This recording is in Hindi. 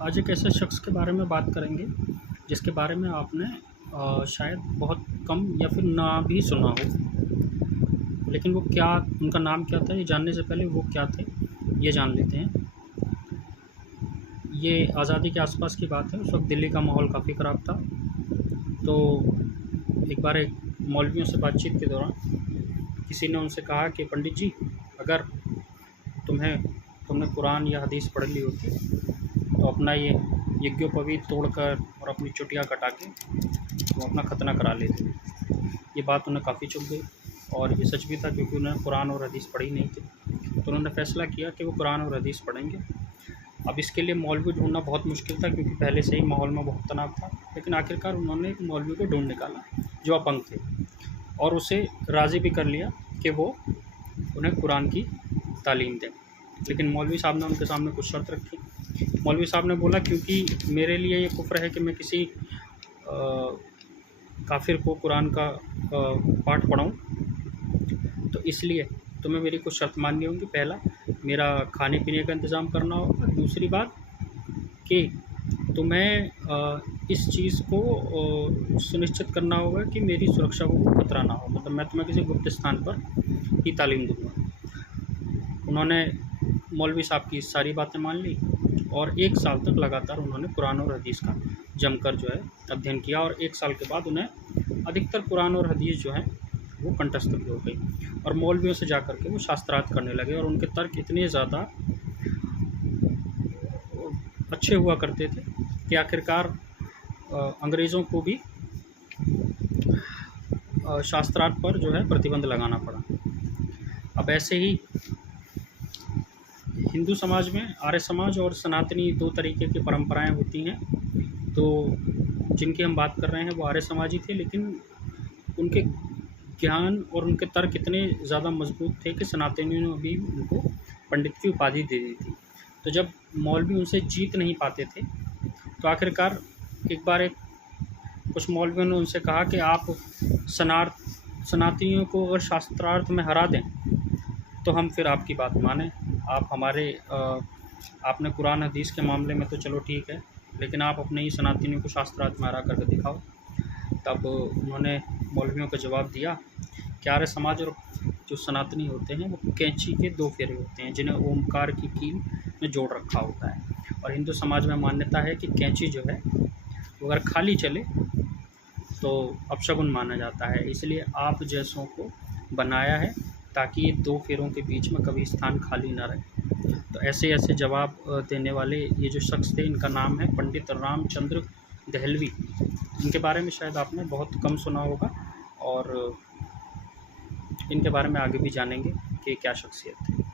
आज एक ऐसे शख्स के बारे में बात करेंगे जिसके बारे में आपने शायद बहुत कम या फिर ना भी सुना हो, लेकिन वो क्या, उनका नाम क्या था, ये जानने से पहले वो क्या थे ये जान लेते हैं। ये आज़ादी के आसपास की बात है। उस वक्त दिल्ली का माहौल काफ़ी ख़राब था। तो एक बार एक मौलवियों से बातचीत के दौरान किसी ने उनसे कहा कि पंडित जी, अगर तुमने कुरान या हदीस पढ़ ली होती तो अपना ये यज्ञोपवीत तोड़कर और अपनी चुटिया कटा के तुम अपना खतना करा लेते। ये बात उन्हें काफ़ी चुभ गई और ये सच भी था, क्योंकि उन्होंने कुरान और हदीस पढ़ी नहीं थी। तो उन्होंने फ़ैसला किया कि वो कुरान और हदीस पढ़ेंगे। अब इसके लिए मौलवी ढूंढना बहुत मुश्किल था, क्योंकि पहले से ही माहौल में बहुत तनाव था। लेकिन आखिरकार उन्होंने एक मौलवी को ढूंढ निकाला जो अपंग थे, और उसे राज़ी भी कर लिया कि वो उन्हें कुरान की तालीम दें। लेकिन मौलवी साहब ने उनके सामने कुछ शर्त रखी। मौलवी साहब ने बोला, क्योंकि मेरे लिए ये कुफ्र है कि मैं किसी काफिर को कुरान का पाठ पढ़ाऊँ, तो इसलिए तुम्हें मेरी कुछ शर्त माननी होगी। पहला, मेरा खाने पीने का इंतज़ाम करना होगा। दूसरी बात कि तुम्हें इस चीज़ को सुनिश्चित करना होगा कि मेरी सुरक्षा को खतरा ना हो, मतलब मैं तुम्हें किसी गुप्त स्थान पर ही तालीम दूँगा। उन्होंने मौलवी साहब की सारी बातें मान ली और 1 साल तक लगातार उन्होंने कुरान और हदीस का जमकर जो है अध्ययन किया, और 1 साल के बाद उन्हें अधिकतर कुरान और हदीस जो है वो कंठस्थ भी हो गई। और मौलवियों से जाकर के वो शास्त्रार्थ करने लगे, और उनके तर्क इतने ज़्यादा अच्छे हुआ करते थे कि आखिरकार अंग्रेज़ों को भी शास्त्रार्थ पर जो है प्रतिबंध लगाना पड़ा। अब ऐसे ही हिंदू समाज में आर्य समाज और सनातनी 2 तरीके की परंपराएं होती हैं। तो जिनकी हम बात कर रहे हैं वो आर्य समाज ही थे, लेकिन उनके ज्ञान और उनके तर्क इतने ज़्यादा मजबूत थे कि सनातनियों ने भी उनको पंडित की उपाधि दे दी थी। तो जब मौलवी उनसे जीत नहीं पाते थे, तो आखिरकार एक बार कुछ मौलवियों ने उनसे कहा कि आप सनातनियों को अगर शास्त्रार्थ में हरा दें तो हम फिर आपकी बात मानें। आप आपने कुरान हदीस के मामले में तो चलो ठीक है, लेकिन आप अपने ही सनातनियों को शास्त्रार्थ में हरा करके दिखाओ। तब उन्होंने मौलवियों का जवाब दिया कि आर्य समाज और जो सनातनी होते हैं वो कैंची के 2 फेरे होते हैं, जिन्हें ओमकार की कील में जोड़ रखा होता है। और हिंदू समाज में मान्यता है कि कैंची जो है वो अगर खाली चले तो अपशगुन माना जाता है। इसलिए आप जैसों को बनाया है ताकि ये 2 फेरों के बीच में कभी स्थान खाली ना रहे। तो ऐसे जवाब देने वाले ये जो शख्स थे, इनका नाम है पंडित रामचंद्र दहलवी। इनके बारे में शायद आपने बहुत कम सुना होगा, और इनके बारे में आगे भी जानेंगे कि क्या शख्सियत है।